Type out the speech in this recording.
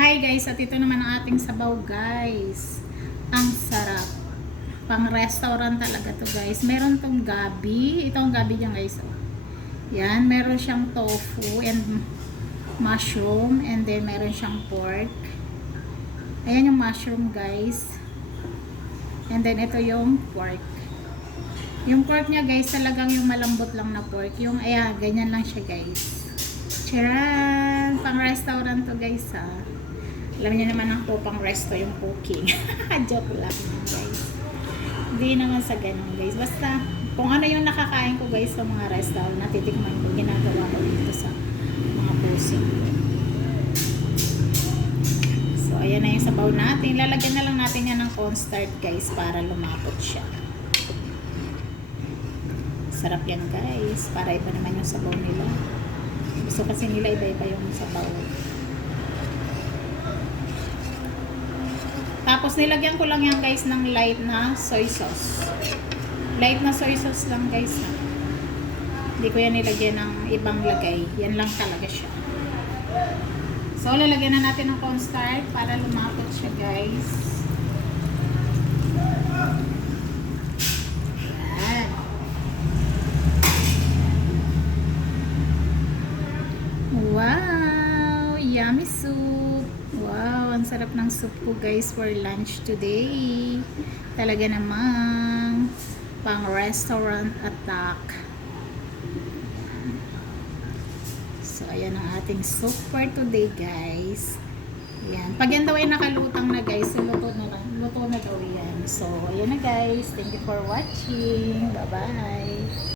Hi guys, at ito naman ang ating sabaw guys. Ang sarap. Pang restaurant talaga to guys. Meron tong gabi. Ito ang gabi niya guys. Oh. Yan, meron siyang tofu and mushroom. And then meron siyang pork. Ayan yung mushroom guys. And then ito yung pork. Yung pork niya guys, talagang yung malambot lang na pork. Yung ayan, ganyan lang siya guys. Charan! Pang restaurant to guys ha. Alam niyo naman ako pang resto yung cooking. Joke lang guys. Hindi naman sa ganun guys. Basta kung ano yung nakakain ko guys sa mga restaurant, natitikman ko, ginagawa ko dito sa mga pusing. So ayan na yung sabaw natin. Lalagyan na lang natin yan ng cornstarch guys para lumapot siya. Sarap yan guys. Para iba naman yung sabaw nila. Gusto kasi nila iba-iba yung sabaw. Tapos nilagyan ko lang yan guys ng light na soy sauce. Light na soy sauce lang guys. Ha? Hindi ko yan nilagyan ng ibang lagay. Yan lang talaga siya. So lalagyan na natin ng cornstarch para lumapot siya guys. Yan. Wow! Yummy soup! Wow! Ang sarap ng soup ko guys for lunch today. Talaga namang pang restaurant attack. So, ayan ang ating soup for today guys. Ayan. Pag yan daw ay nakalutang na guys, so luto na daw yan. So, ayan na guys. Thank you for watching. Bye-bye!